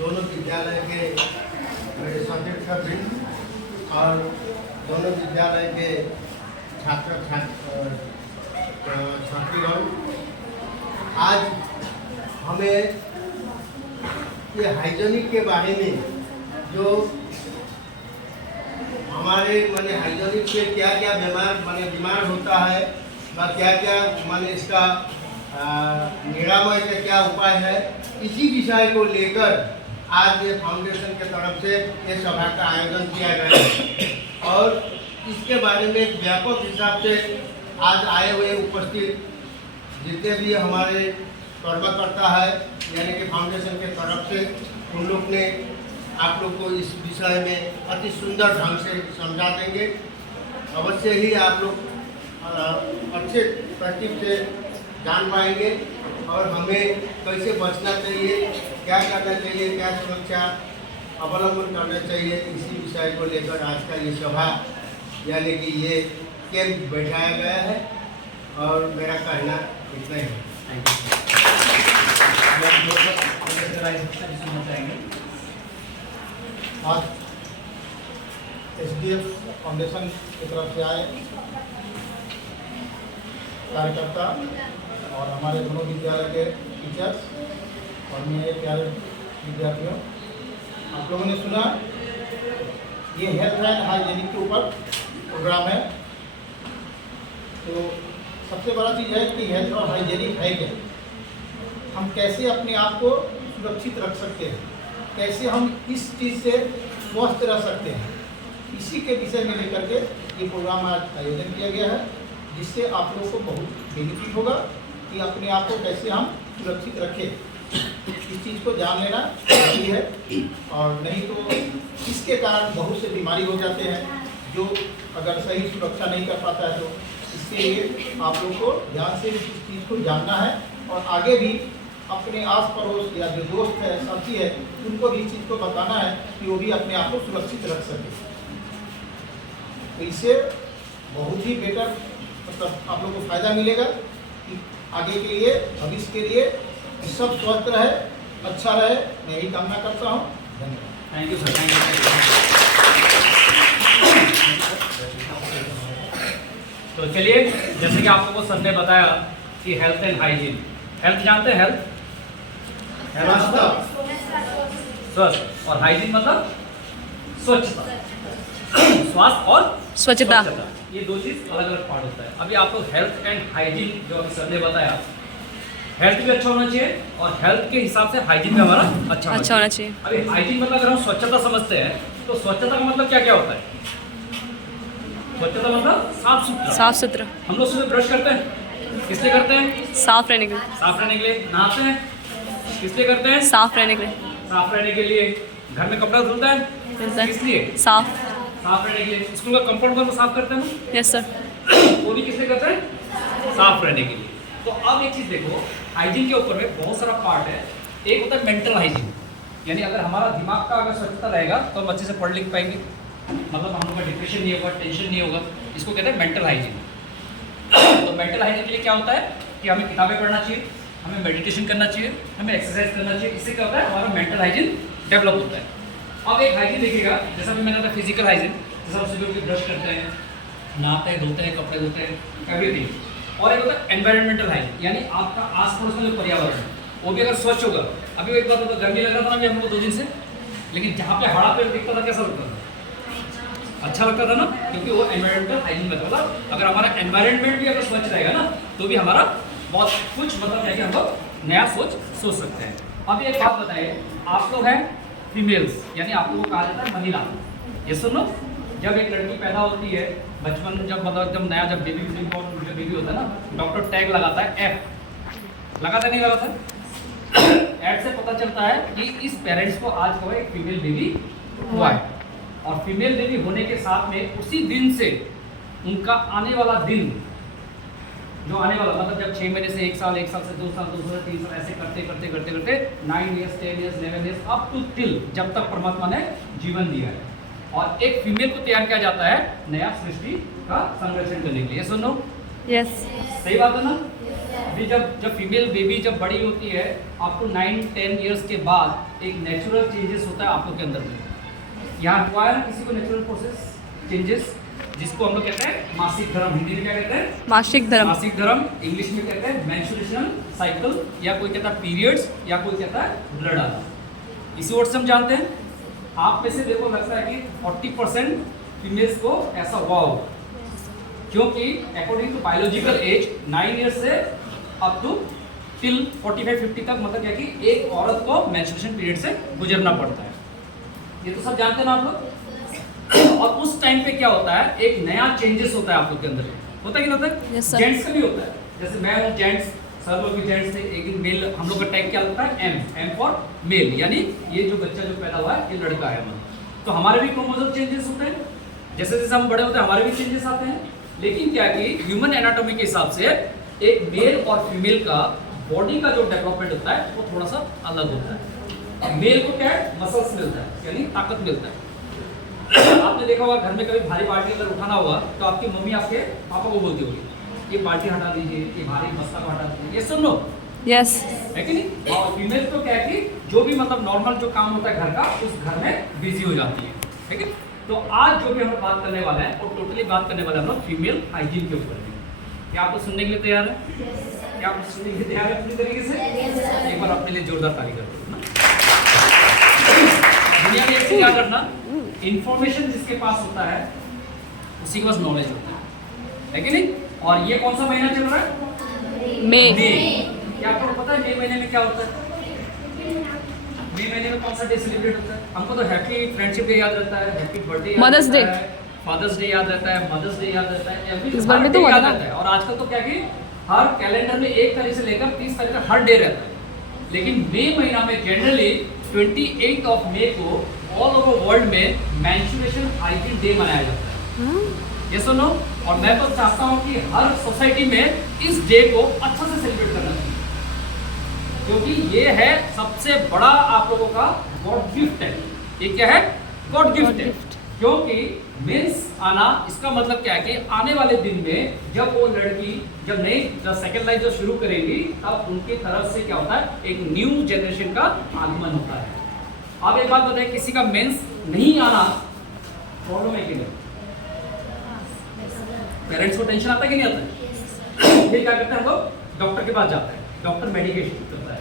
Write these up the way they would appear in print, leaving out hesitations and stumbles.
दोनों विद्यालय के मेरे शिक्षकवृंद और दोनों विद्यालय के छात्रीगण, आज हमें ये हाइजीनिक के बारे में जो हमारे माने हाइजीनिक से क्या क्या बीमार होता है व क्या क्या माने इसका निरामय का क्या उपाय है, इसी विषय को लेकर आज ये फाउंडेशन के तरफ से ये सभा का आयोजन किया गया है। और इसके बारे में एक व्यापक हिसाब से आज आए हुए उपस्थित जितने भी हमारे कर्मकर्ता है यानी कि फाउंडेशन के तरफ से, उन लोग ने आप लोग को इस विषय में अति सुंदर ढंग से समझा देंगे। अवश्य ही आप लोग अच्छे तरकीब से जान पाएंगे और हमें कैसे बचना चाहिए, क्या करना चाहिए, क्या सुरक्षा अवलंबन करना चाहिए, इसी विषय को लेकर आज का ये सभा यानी कि ये कैंप बैठाया गया है। और मेरा कहना इतना ही है। आज SDF फाउंडेशन की तरफ से आए कार्यकर्ता और हमारे दोनों विद्यालय के टीचर्स और मेरे प्यारे विद्यार्थियों, आप लोगों ने सुना ये हेल्थ एंड हाइजीनिक के ऊपर प्रोग्राम है। तो सबसे बड़ा चीज़ है कि हेल्थ और हाइजीनिक है क्या, हम कैसे अपने आप को सुरक्षित रख सकते हैं, कैसे हम इस चीज़ से स्वस्थ रह सकते हैं, इसी के विषय में लेकर के ये प्रोग्राम आज आयोजन किया गया है, जिससे आप लोगों को बहुत बेनिफिट होगा कि अपने आप को कैसे हम सुरक्षित रखें। इस चीज़ को जान लेना जरूरी है और नहीं तो इसके कारण बहुत से बीमारी हो जाते हैं जो अगर सही सुरक्षा नहीं कर पाता है। तो इसके लिए आप लोग को ध्यान से इस चीज़ को जानना है और आगे भी अपने आस पड़ोस या जो दोस्त है, साथी है, उनको भी इस चीज़ को बताना है कि वो भी अपने आप को सुरक्षित रख सके। तो इससे बहुत ही बेटर मतलब आप लोग को फ़ायदा मिलेगा कि आगे के लिए, भविष्य के लिए सब स्वस्थ रहे, अच्छा रहे, मैं यही कामना करता हूँ। धन्यवाद। Thank you sir, thank you. तो चलिए, जैसे कि आप लोगों को सर ने बताया कि हेल्थ एंड हाइजीन, हेल्थ जानते हैं, हेल्थ स्वस्थ और हाइजीन मतलब स्वच्छता, स्वास्थ्य और स्वच्छता, ये दो चीज अलग अलग पार्ट होता है। अभी आपको हेल्थ एंड हाइजीन जो अभी सर ने बताया, हेल्थ भी अच्छा होना चाहिए और हेल्थ के हिसाब से हाइजीन भी हमारा अच्छा होना चाहिए। अभी हाइजीन मतलब अगर हम स्वच्छता समझते हैं तो स्वच्छता का मतलब क्या क्या होता है? स्वच्छता मतलब साफ सुथरा। साफ सुथरा। हम लोग सुबह ब्रश करते हैं, किस लिए करते हैं? साफ रहने के लिए। साफ रहने के लिए। नहाते हैं, किस लिए करते हैं? साफ रहने के लिए। साफ रहने के लिए। घर में कपड़ा धुलता है, किस लिए? साफ रहने के लिए। स्कूल का कंपाउंड को साफ करते हैं ना? Yes sir. वो भी किस लिए करते हैं? साफ रहने के लिए। तो अब एक चीज़ देखो, हाइजीन के ऊपर में बहुत सारा पार्ट है। एक होता है मेंटल हाइजीन, यानी अगर हमारा दिमाग का अगर स्वच्छता रहेगा तो हम अच्छे से पढ़ लिख पाएंगे, मतलब हम लोग का डिप्रेशन नहीं होगा, टेंशन नहीं होगा। इसको कहते हैं मेंटल हाइजीन। तो मेंटल हाइजीन के लिए क्या होता है कि हमें किताबें पढ़ना चाहिए, हमें मेडिटेशन करना चाहिए, हमें एक्सरसाइज करना चाहिए। इससे क्या होता है, हमारा मेंटल हाइजीन डेवलप होता है। अब एक हाइजीन देखिएगा, जैसा भी मैंने बताया फिजिकल हाइजीन, जैसा हम सुबह उठ ब्रश करते हैं, नहाते हैं, धोते हैं, कपड़े धोते हैं, एवरीथिंग। और एक होता है एनवायरमेंटल हाइजीन, यानी आपका आस पड़ोस का जो पर्यावरण है वो भी अगर स्वच्छ होगा। अभी एक बात होता, गर्मी लग रहा था ना अभी हम लोग 2 दिन से, लेकिन जहाँ पे हरा पेड़ दिखता था कैसा लगता था? अच्छा लगता था ना, क्योंकि वो एनवायरमेंटल हाइजीन में था। मतलब अगर हमारा एनवायरमेंट भी अगर स्वच्छ रहेगा ना तो भी हमारा बहुत कुछ मतलब है कि हम लोग नया सोच सकते हैं। अभी एक बात बताइए, आप लोग हैं फीमेल्स, यानी आप लोगों को कहा जाता है महिला। ये सुनो, जब एक लड़की पैदा होती है, बचपन जब मतलब एकदम नया जब बेबी होता है ना, डॉक्टर टैग लगाता है F, लगाता नहीं लगाता? F से पता चलता है कि इस पेरेंट्स को आज को एक फीमेल बेबी हुआ है। और फीमेल बेबी होने के साथ में उसी दिन से उनका आने वाला दिन, जो आने वाला मतलब जब 6 महीने से 1 साल, 1 साल से 2 साल, 2 साल से 3 साल, ऐसे करते करते करते करते 9 years, 10 years, 11 years up to till जब तक परमात्मा ने जीवन दिया है। और एक फीमेल को तैयार किया जाता है नया सृष्टि का संरक्षण करने के लिए। सुनो, यस, सही बात है ना? अभी जब फीमेल बेबी जब बड़ी होती है आपको 9-10 इयर्स के बाद एक नेचुरल चेंजेस होता है आप लोग के अंदर में। यहाँ हुआ है किसी को नेचुरल प्रोसेस चेंजेस, जिसको हम लोग कहते हैं मासिक धर्म, हिंदी में क्या कहते हैं? मासिक धर्म। मासिक धर्म, इंग्लिश में कहते हैं मेंस्ट्रुएशन साइकिल, या कोई कहता है पीरियड्स, या कोई कहता है ब्लड आना। इसी वर्ड से हम जानते हैं। आप में से देखो लगता है कि 40% फीमेल्स को ऐसा हुआ होगा, क्योंकि according to biological age 9 years से अप टू टिल 45-50 तक, मतलब क्या कि एक औरत को मेंस्ट्रुएशन पीरियड से गुजरना पड़ता है। ये तो सब जानते हैं ना आप लोग। और उस टाइम पे क्या होता है, एक नया चेंजेस होता है आप लोग के अंदर। होता है कि नहीं होता है? Yes, sir. जेंट्स का भी होता है। जैसे मैं हूँ जेंट्स, सर लोग भी जेंट्स थे, एक दिन मेल हम लोग का टैग क्या लगता है? एम फॉर मेल, यानी ये जो बच्चा जो पैदा हुआ है ये लड़का है हमारा। तो हमारे भी क्रोमोसोम चेंजेस होते हैं, जैसे जैसे हम बड़े होते हैं हमारे भी चेंजेस आते हैं। लेकिन क्या कि ह्यूमन एनाटॉमी के हिसाब से एक मेल और फीमेल का बॉडी का जो डेवलपमेंट होता है वो थोड़ा सा अलग होता है। मेल को क्या है? मसल्स मिलता है, यानी ताकत मिलता है। आपने देखा होगा घर में कभी भारी बाल्टी अगर उठाना होगा तो आपकी मम्मी आपके पापा को बोलती होगी ये बाल्टी हटा दीजिए, ये भारी बस्ता को हटा दीजिए, ये सुन लो, यस। है कि नहीं? और फीमेल तो क्या है कि जो भी मतलब नॉर्मल जो काम होता है घर का, उस घर में बिजी हो जाती है कि? तो आज जो भी हम बात करने वाले हैं वो टोटली बात करने वाले हम लोग फीमेल हाइजीन के ऊपर है। क्या आप सुनने के लिए तैयार है? क्या आप सुनने के लिए तैयार है पूरी तरीके से? एक बार अपने लिए जोरदार ताली कर दो ना। दुनिया में एक चीज याद रखना, इंफॉर्मेशन जिसके पास होता है उसी के पास नॉलेज होता है कि नहीं? और ये कौन सा महीना चल रहा है? मई। क्या आपको पता है मई महीने में क्या होता है? मई महीने में कौन सा डे सेलिब्रेट होता है? हमको तो हैप्पी फ्रेंडशिप डे याद रहता है, happy birthday, mother's day, father's day याद रहता है, मदर्स डे याद रहता है, एवरी इस बार में तो याद रहता है। और आजकल तो क्या कि हर कैलेंडर में 1 तारीख से लेकर 30 तारीख तक हर डे रहता है। लेकिन मई महीना में जनरली 28 ऑफ मई को ऑल ओवर वर्ल्ड में मेंस्ट्रुएशन हाइजीन डे मनाया जाता है। ये सुनो, और मैं तो चाहता हूँ कि हर सोसाइटी में इस डे को अच्छा से सेलिब्रेट करना चाहिए, क्योंकि ये है सबसे बड़ा आप लोगों का गॉड गिफ्ट है। ये क्या है? गॉड गिफ्ट है। क्योंकि मेंस आना इसका मतलब क्या है कि आने वाले दिन में जब वो लड़की जब नई सेकेंड लाइफ जो शुरू करेगी तब उनकी तरफ से क्या होता है, एक न्यू जनरेशन का आगमन होता है। आप एक बात बताइए, किसी का मेंस नहीं आना प्रॉब्लम है कि नहीं? पेरेंट्स को टेंशन आता है कि नहीं आता है? फिर क्या करते हैं हम लोग? डॉक्टर के पास जाते हैं, डॉक्टर मेडिकेशन करता है।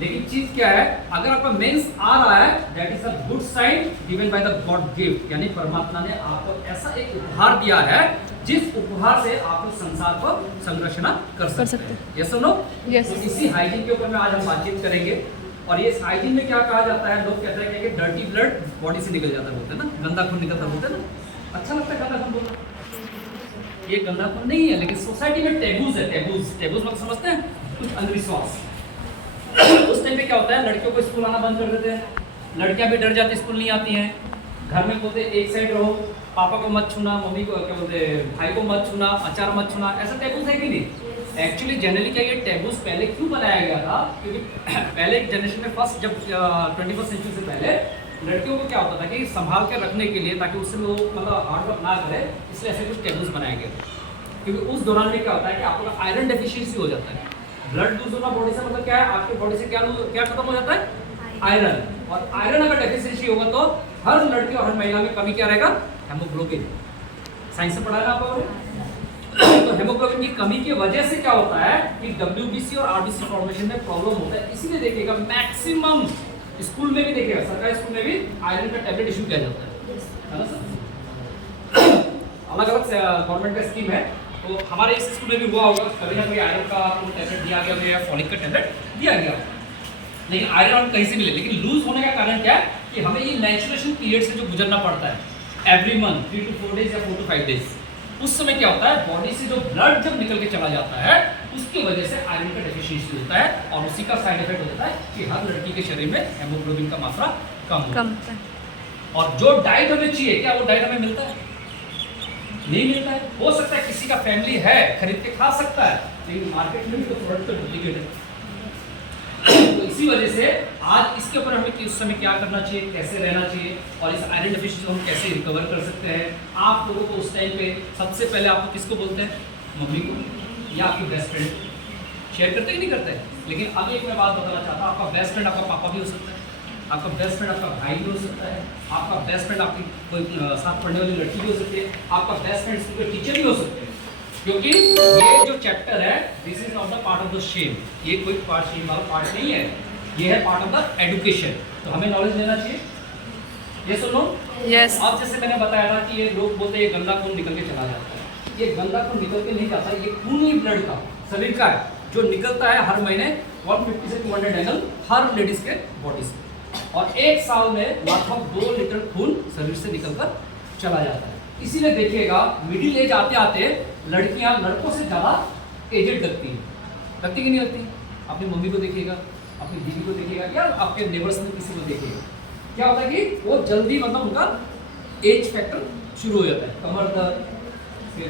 लेकिन चीज क्या है, अगर आपका मेंस आ रहा है that is a good sign given by the God gift, यानी परमात्मा ने आपको ऐसा एक उपहार दिया है जिस उपहार से आप लोग संसार को संरक्षण कर सकते हैं। यस और नो? यस। तो इसी हाइजीन के ऊपर में आज हम बातचीत करेंगे। और ये हाइजीन में क्या कहा जाता है, लोग कहते हैं कि डर्टी ब्लड बॉडी से निकल जाता है, बोलते हैं ना, गंदा खून निकलता बोलते हैं ना। अच्छा लगता है गंदा खून बोलना, ये गंदा खून नहीं है, लेकिन सोसाइटी में टैबूज है। टैबूज मतलब समझते हैं? कुछ अंधविश्वास। उस टाइम पे क्या होता है, लड़कियों को स्कूल आना बंद कर देते हैं, लड़कियां भी डर जाती, स्कूल नहीं आती हैं। घर में बोलते एक साइड रहो, पापा को मत छूना, मम्मी को क्या बोलते भाई को मत छूना, अचार मत छूना, ऐसा टैबूज है कि नहीं? एक्चुअली जनरली क्या ये टैबूज पहले क्यों बनाया गया था? क्योंकि पहले एक जनरेशन में फर्स्ट जब 21st सेंचुरी से पहले लड़कियों को क्या होता था कि संभाल के रखने के लिए, ताकि उससे वो मतलब हार्ड वर्क ना करे, इसलिए ऐसे कुछ टैबूज बनाए गए थे। क्योंकि उस दौरान में क्या होता है कि आपको आयरन डेफिशिएंसी हो जाता है। ब्लड लूज होना बॉडी से मतलब क्या है, आपकी बॉडी से क्या खत्म हो जाता है? आयरन। और आयरन अगर डेफिशिएंसी होगा तो हर लड़की और हर महिला में कमी क्या रहेगा? हेमोग्लोबिन। साइंस में पढ़ा है ना आप लोगों ने? तो हेमोग्लोबिन की कमी की वजह से क्या होता है कि WBC और RBC फॉर्मेशन में प्रॉब्लम होता है। इसीलिए देखिएगा मैक्सिमम स्कूल में भी देखिएगा, सरकारी स्कूल में भी आयरन का टैबलेट इशू किया जाता है ना सर? अलग अलग गवर्नमेंट का स्कीम है। तो हमारे इस स्कूल में भी हुआ होगा, कभी ना कभी आयरन का टैबलेट दिया गया या फॉलिक का टैबलेट दिया गया, लेकिन आयरन कहीं से मिले। लेकिन लूज होने का कारण क्या है कि हमें ये मेंस्ट्रुएशन पीरियड से जो गुजरना पड़ता है एवरी मंथ 3 to 4 डेज या 4 to 5 डेज, उस समय क्या होता है, बॉडी से जो ब्लड जब निकल के चला जाता है उसकी वजह से आयरन का डेफिशिएंसी होता है, और उसी का साइड इफेक्ट होता है कि हर लड़की के शरीर में हेमोग्लोबिन का मात्रा कम होता है। और जो डाइट हमें चाहिए, क्या वो डाइट हमें मिलता है? नहीं मिलता है। हो सकता है किसी का फैमिली है खरीद के खा सकता है, लेकिन मार्केट में भी तो प्रोडक्ट तो डुप्लीकेट है। तो इसी वजह से आज इसके ऊपर हमें कि उस समय क्या करना चाहिए, कैसे रहना चाहिए, और इस आयरन डेफिशिएंसी को हम कैसे रिकवर कर सकते हैं। आप लोगों को उस टाइम पे सबसे पहले आप किसको बोलते हैं? मम्मी को या आपकी बेस्ट फ्रेंड? शेयर करते ही नहीं करते। लेकिन अब एक मैं बात बताना चाहता हूँ, आपका बेस्ट फ्रेंड आपका पापा भी हो सकता है, आपका बेस्ट फ्रेंड आपका भाई भी हो सकता है, आपका बेस्ट फ्रेंड आपकी कोई साथ पढ़ने वाली लड़की भी हो सकती है, आपका बेस्ट फ्रेंड स्कूल के टीचर भी हो सकते हैं। क्योंकि ये जो चैप्टर है this is not the part of the shame, ये कोई पार्ट शेम वाला पार्ट नहीं है, ये है पार्ट ऑफ द एजुकेशन। तो हमें नॉलेज लेना चाहिए, ये सुनो। यस। अब जैसे मैंने बताया था कि ये लोग बोलते हैं ये गंदा खून निकल के चला जाता है, ये गंदा खून निकल के नहीं जाता, ये खून ही ब्लड का शरीर का है जो निकलता है हर महीने 150 से 200 ml हर लेडीज के बॉडी से, और एक साल में लगभग 2 लीटर खून शरीर से निकलकर चला जाता है। इसीलिए देखिएगा मिडिल एज आते आते लड़कियां लड़कों से ज़्यादा एजेड लगती हैं, लगती कि नहीं लगती? अपनी मम्मी को देखिएगा, अपनी दीदी को देखिएगा, या आपके नेबर्स में किसी को देखिएगा, क्या होता है कि वो जल्दी मतलब उनका एज फैक्टर शुरू हो जाता है, कमर दर्द, फिर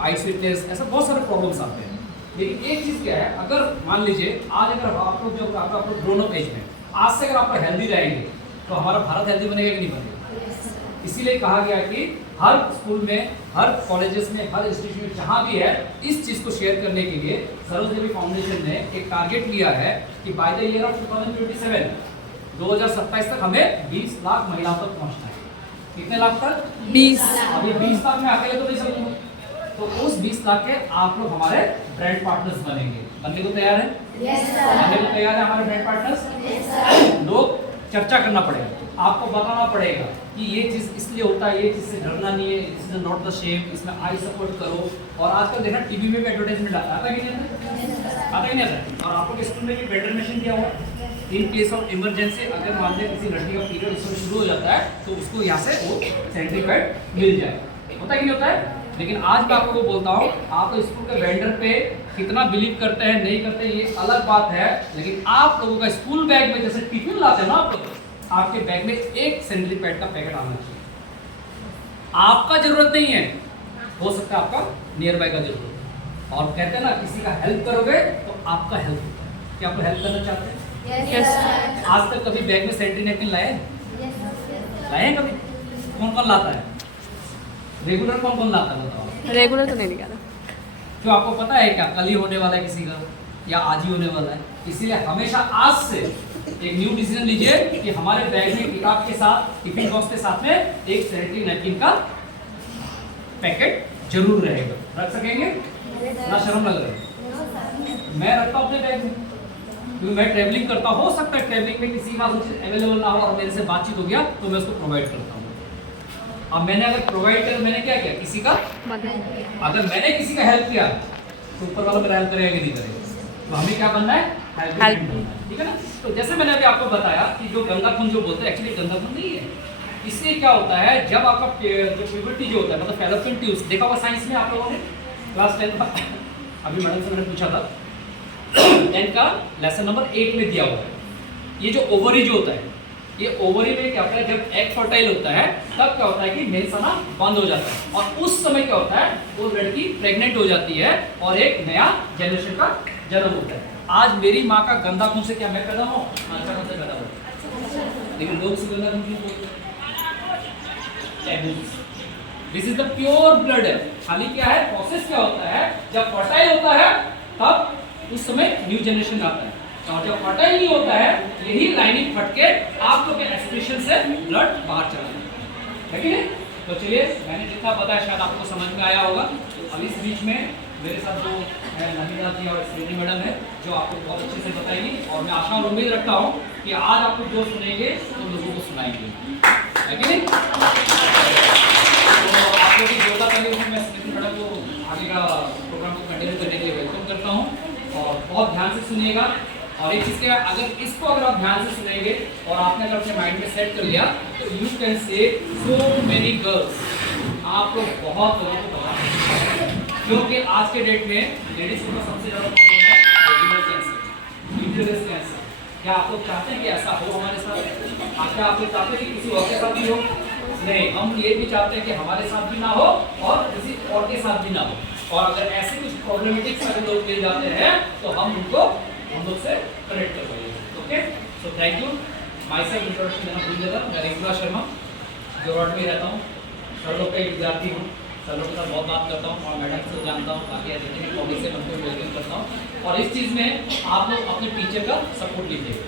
आई स्वीटनेस, ऐसा बहुत सारे प्रॉब्लम्स आते हैं। लेकिन एक चीज़ क्या है, अगर मान लीजिए आज अगर आप लोग जब आप लोग ग्रोन अप एज में आज से अगर आप हेल्दी रहेंगे तो हमारा भारत हेल्दी बनेगा कि नहीं बनेगा? इसीलिए कहा गया कि हर स्कूल में, हर कॉलेजेस में, हर इंस्टीट्यूट में जहाँ भी है इस चीज़ को शेयर करने के लिए सरोज देवी फाउंडेशन ने एक टारगेट लिया है कि बाय द ईयर ऑफ 2027 2027 तक हमें 20 लाख महिलाओं तक पहुँचना है। कितने लाख तक? 20। अभी 20 लाख में अकेले तो नहीं सकूँगा, तो उस 20 लाख के आप लोग हमारे ब्रांड पार्टनर्स बनेंगे। बनने को तैयार है? बनने को तैयार है हमारे ब्रांड पार्टनर्स? लोग चर्चा करना पड़ेगा, आपको बताना पड़ेगा कि ये चीज़ इसलिए होता है, ये चीज़ से डरना नहीं है, इट्स नॉट द शेम, इसमें आई सपोर्ट करो। और आजकल देखना टीवी में भी एडवर्टाइजमेंट आता है कि नहीं आता? आता ही नहीं आता। और आप लोग स्कूल में भी बेटर मशीन दिया हुआ, इन केस ऑफ इमरजेंसी अगर मान लीजिए किसी लड़की का पीरियड उसमें शुरू हो जाता है तो उसको यहाँ से वो सैनिटरी पैड मिल जाए, होता है कि नहीं होता है? लेकिन आज मैं आपको बोलता हूँ, आप स्कूल के वेंडर पे कितना बिलीव करते हैं नहीं करते ये अलग बात है, लेकिन आप लोगों का स्कूल बैग में जैसे टिफिन लाते हैं ना आप लोग, आपके बैग में एक सैनिटरी पैड का पैकेट आना चाहिए। आपका जरूरत नहीं है, हो सकता है आपका नियर बाय का जरूरत। और कहते हैं ना किसी का हेल्प करोगे तो आपका हेल्प होता है। क्या आप लोग हेल्प करना चाहते हैं? यस। आज तक कभी बैग में सैनिटरी नैपकिन लाए हैं कभी? कौन कौन लाता है रेगुलर? कौन लाता है बताओ? रेगुलर तो नहीं निकाला। क्यों, आपको पता है क्या कल ही होने वाला है किसी का या आज ही होने वाला है? इसीलिए हमेशा आज से एक न्यू डिसीजन लीजिए कि हमारे बैग में किताब के साथ, टिफिन बॉक्स के साथ में एक सैनिटरी नैपकिन का पैकेट जरूर रहेगा। रख सकेंगे ना? शर्म लग रहा है? मैं रखता हूँ अपने बैग में क्योंकि मैं ट्रैवलिंग करता हूँ। हो सकता है ट्रैवलिंग में किसी का अवेलेबल ना हो और मेरे से बातचीत हो गया तो मैं उसको प्रोवाइड करता हूँ। अब मैंने अगर प्रोवाइड कर, मैंने क्या किया, किसी का, अगर मैंने किसी का हेल्प किया तो ऊपर वाला मेरा हेल्प करेगा कि नहीं करेगा? तो हमें क्या बनना है? हेल्प, ठीक है ना? तो जैसे मैंने अभी आपको बताया कि जो गंदा खून जो बोलते हैं एक्चुअली गंदा खून नहीं है। इससे क्या होता है, जब आपका जो प्यूबर्टी जो होता है मतलब फैलोपियन ट्यूब्स देखा होगा साइंस में आप लोगों ने क्लास 10 का, अभी मैडम से मैंने पूछा था 10 का लेसन नंबर 8 में दिया हुआ है। ये जो ओवरी जो होता है, ये ओवरी में क्या होता है, जब एग फर्टाइल होता है तब क्या होता है कि मेंस आना बंद हो जाता है और उस समय क्या होता है, वो लड़की प्रेग्नेंट हो जाती है और एक नया जनरेशन का जन्म होता है। आज मेरी माँ का गंदा खून से क्या मैं पैदा हूँ? अच्छा खून से पैदा हूँ, लेकिन लोग से गंदा खून क्यों? This is the pure blood है। खाली क्या है, प्रोसेस क्या होता है, जब फर्टाइल होता है तब उस समय न्यू जनरेशन आता है, और जब फर्टाइल नहीं होता है यही लाइनिंग फट के आप लोग के एक्सप्रेशन से ब्लड बाहर चला जाता है कि नहीं? तो चलिए, मैंने जितना बताया शायद आपको समझ में आया होगा। अब इस बीच में मेरे साथ जो नमिता जी और श्रीनी मैडम है जो आपको बहुत अच्छे से बताएंगी, और मैं आशा और उम्मीद रखता हूँ कि आज आपको जो सुनेंगे तो लोगों को सुनाएंगे, है कि नहीं? तो आप लोग की योगा करने में मैं श्रीनी मैडम को आगे का प्रोग्राम को कंटिन्यू करने के लिए वेलकम करता हूँ, और बहुत ध्यान से सुनिएगा। और एक चीज़ क्या, अगर इसको अगर आप ध्यान से सुनेंगे और आपने अगर अपने माइंड में सेट कर लिया तो you can say so many girls, आप लोग बहुत लोगों को बता सकते हैं। क्योंकि आज के डेट में लेडीज को सबसे ज़्यादा प्रॉब्लम है वेजिनल कैंसर, यूटेरस कैंसर। क्या आप लोग चाहते हैं कि ऐसा हो हमारे साथ? क्या आप लोग चाहते हैं कि किसी और के साथ भी हो? नहीं, हम ये भी चाहते हैं कि हमारे साथ भी ना हो और किसी और के साथ भी ना हो। और अगर ऐसे कुछ प्रॉब्लमेटिक सारे लोग मिल जाते हैं तो हम लोग से कनेक्ट कर पाएंगे। Okay, so thank you. My self introduction देना भूल जाता, मैं रिंकुला शर्मा, जोरहाट में रहता हूँ, सर लोग का विद्यार्थी हूँ। सर लोगों के साथ बहुत बात करता हूँ और मैडम से जानता हूँ, बाकी जितने भी कॉलेज से उनको वेलकम करता हूँ। और इस चीज़ में आप लोग अपने टीचर का सपोर्ट लीजिएगा,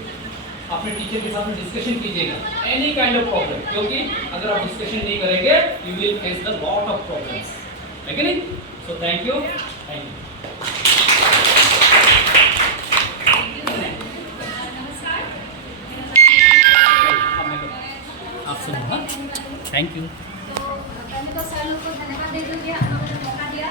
अपने टीचर के साथ में डिस्कशन कीजिएगा एनी काइंड ऑफ प्रॉब्लम, क्योंकि अगर आप डिस्कशन नहीं करेंगे you will face the lot of problems, है कि नहीं? So thank you, thank you. आप सुनो, हाँ, थैंक यू। तो पहले तो सर लोग को धन्यवाद दे दीजिए, हम लोगों ने मौका दिया।